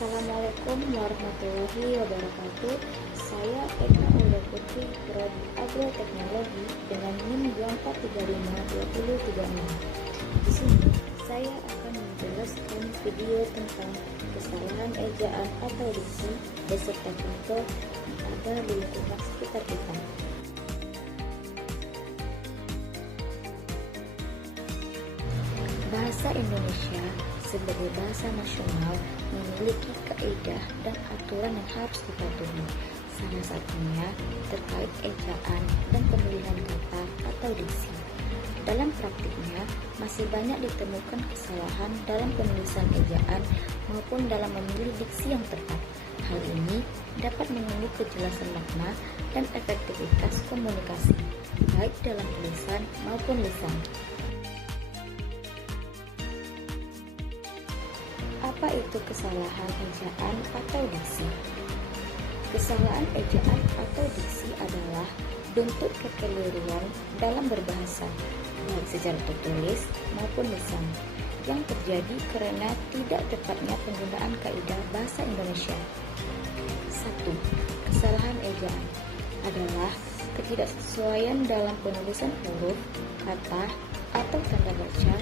Assalamualaikum warahmatullahi wabarakatuh. Saya Eka Aulia Putri, Prodi Agroteknologi dengan NIM 24352036. Di sini saya akan menjelaskan video tentang kesalahan ejaan atau diksi beserta contoh yang ada di lingkungan sekitar kita. Bahasa Indonesia sebagai bahasa nasional memiliki kaidah dan aturan yang harus dipatuhi. Salah satunya terkait ejaan dan pemilihan kata atau diksi. Dalam praktiknya, masih banyak ditemukan kesalahan dalam penulisan ejaan maupun dalam memilih diksi yang tepat. Hal ini dapat mengganggu kejelasan makna dan efektivitas komunikasi, baik dalam tulisan maupun lisan. Apa itu kesalahan ejaan atau diksi? Kesalahan ejaan atau diksi adalah bentuk kekeliruan dalam berbahasa, baik secara tertulis maupun lisan, yang terjadi karena tidak tepatnya penggunaan kaidah bahasa Indonesia. 1. Kesalahan ejaan adalah ketidaksesuaian dalam penulisan huruf, kata, atau tanda baca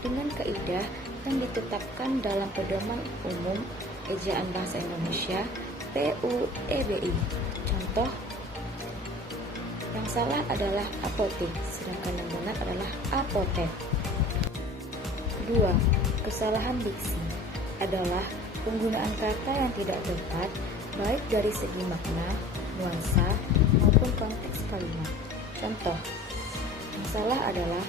dengan kaidah yang ditetapkan dalam Pedoman Umum Ejaan Bahasa Indonesia PUEBI. Contoh, yang salah adalah apotik, sedangkan yang benar adalah apotek. 2. Kesalahan diksi adalah penggunaan kata yang tidak tepat, baik dari segi makna, nuansa, maupun konteks kalimat. Contoh, yang salah adalah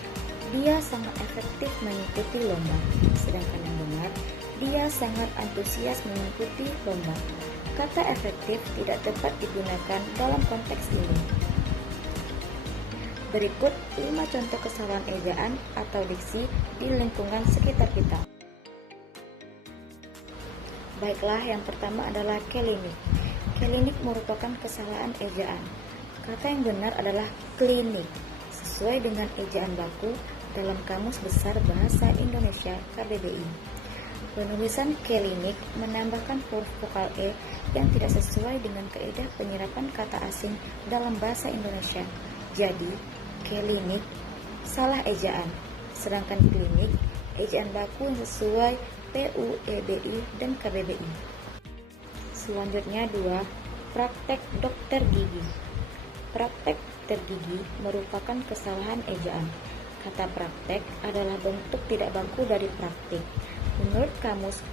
dia sangat efektif mengikuti lomba, sedangkan yang benar, dia sangat antusias mengikuti lomba. Kata efektif tidak tepat digunakan dalam konteks ini. Berikut 5 contoh kesalahan ejaan atau diksi di lingkungan sekitar kita. Baiklah, yang pertama adalah klinik. Klinik merupakan kesalahan ejaan. Kata yang benar adalah klinik, sesuai dengan ejaan baku dalam Kamus Besar Bahasa Indonesia KBBI. Penulisan klinik menambahkan huruf vokal E yang tidak sesuai dengan kaidah penyerapan kata asing dalam bahasa Indonesia. Jadi, klinik salah ejaan, sedangkan klinik ejaan baku yang sesuai PUEBI dan KBBI. Selanjutnya 2. Praktek dokter gigi. Praktek dokter gigi merupakan kesalahan ejaan. Kata praktek adalah bentuk tidak baku dari praktik. Menurut Kamus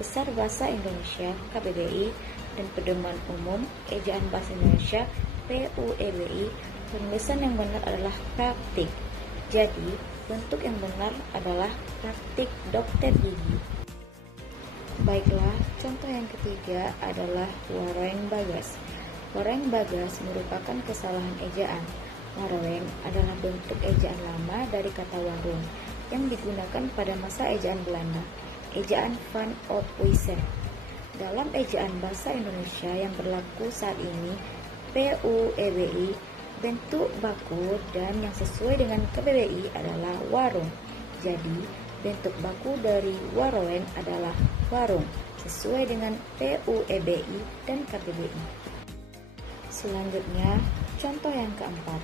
Besar Bahasa Indonesia KBBI dan Pedoman Umum Ejaan Bahasa Indonesia PUEBI, penulisan yang benar adalah praktik. Jadi, bentuk yang benar adalah praktik dokter gigi. Baiklah, contoh yang ketiga adalah Wareng Bagas. Wareng Bagas merupakan kesalahan ejaan. Wareng adalah bentuk ejaan lama dari kata warung yang digunakan pada masa ejaan Belanda, ejaan Van Ophuijsen. Dalam ejaan bahasa Indonesia yang berlaku saat ini, PUEBI, bentuk baku dan yang sesuai dengan KBBI adalah warung. Jadi, bentuk baku dari wareng adalah warung, sesuai dengan PUEBI dan KBBI. Selanjutnya, contoh yang keempat,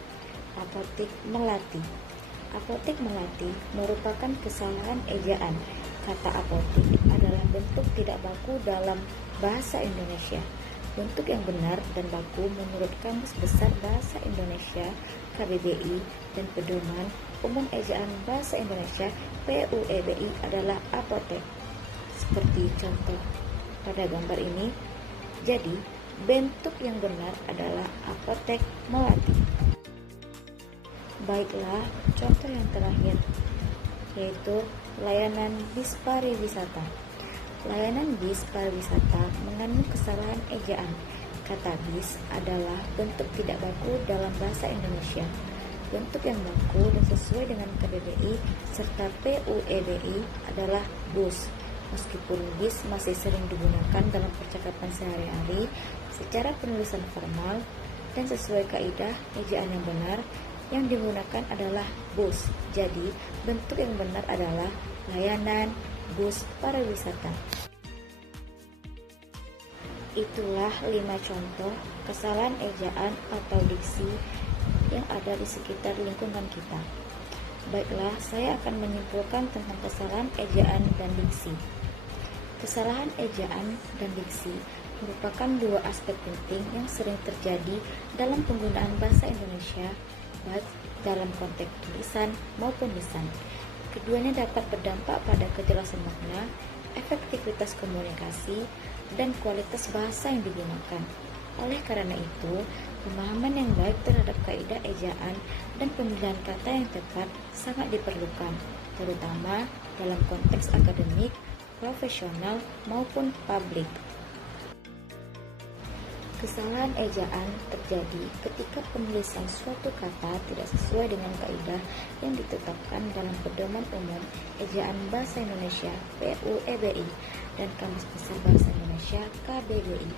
apotik melati. Apotik melati merupakan kesalahan ejaan. Kata apotik adalah bentuk tidak baku dalam bahasa Indonesia. Bentuk yang benar dan baku menurut Kamus Besar Bahasa Indonesia KBBI dan Pedoman Umum Ejaan Bahasa Indonesia PUEBI adalah apotek. Seperti contoh pada gambar ini. Jadi, bentuk yang benar adalah apotek melati. Baiklah, contoh yang terakhir yaitu layanan bis pariwisata. Layanan bis pariwisata mengandung kesalahan ejaan. Kata bis adalah bentuk tidak baku dalam bahasa Indonesia. Bentuk yang baku dan sesuai dengan KBBI serta PUEBI adalah bus. Meskipun bis masih sering digunakan dalam percakapan sehari-hari secara penulisan formal dan sesuai kaidah ejaan yang benar, yang digunakan adalah bus. Jadi, bentuk yang benar adalah layanan bus pariwisata. Itulah 5 contoh kesalahan ejaan atau diksi yang ada di sekitar lingkungan kita. Baiklah, saya akan menyimpulkan tentang kesalahan ejaan dan diksi. Kesalahan ejaan dan diksi merupakan dua aspek penting yang sering terjadi dalam penggunaan bahasa Indonesia, baik dalam konteks tulisan maupun lisan. Keduanya dapat berdampak pada kejelasan makna, efektivitas komunikasi, dan kualitas bahasa yang digunakan. Oleh karena itu, pemahaman yang baik terhadap kaidah ejaan dan pemilihan kata yang tepat sangat diperlukan, terutama dalam konteks akademik, profesional, maupun publik. Kesalahan ejaan terjadi ketika penulisan suatu kata tidak sesuai dengan kaidah yang ditetapkan dalam Pedoman Umum Ejaan Bahasa Indonesia (PUEBI) dan Kamus Besar Bahasa Indonesia (KBBI).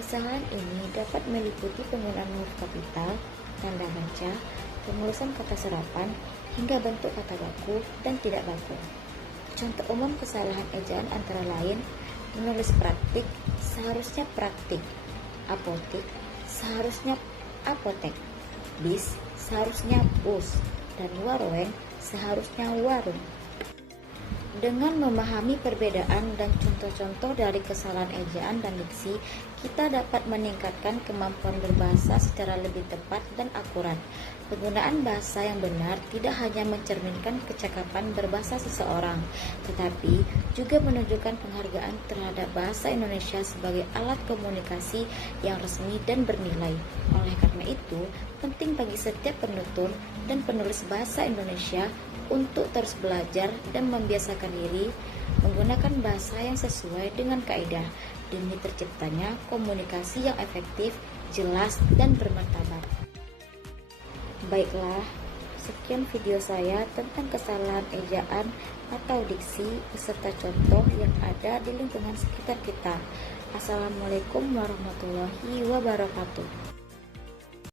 Kesalahan ini dapat meliputi penggunaan huruf kapital, tanda baca, penulisan kata serapan, hingga bentuk kata baku dan tidak baku. Contoh umum kesalahan ejaan antara lain: menulis praktik seharusnya praktik, apotik seharusnya apotek, bis seharusnya bus, dan warung seharusnya warung. Dengan memahami perbedaan dan contoh-contoh dari kesalahan ejaan dan diksi, kita dapat meningkatkan kemampuan berbahasa secara lebih tepat dan akurat. Penggunaan bahasa yang benar tidak hanya mencerminkan kecakapan berbahasa seseorang, tetapi juga menunjukkan penghargaan terhadap bahasa Indonesia sebagai alat komunikasi yang resmi dan bernilai. Oleh karena itu, penting bagi setiap penutur dan penulis bahasa Indonesia untuk terus belajar dan membiasakan diri menggunakan bahasa yang sesuai dengan kaidah demi terciptanya komunikasi yang efektif, jelas, dan bermartabat. Baiklah, sekian video saya tentang kesalahan ejaan atau diksi beserta contoh yang ada di lingkungan sekitar kita. Assalamualaikum warahmatullahi wabarakatuh.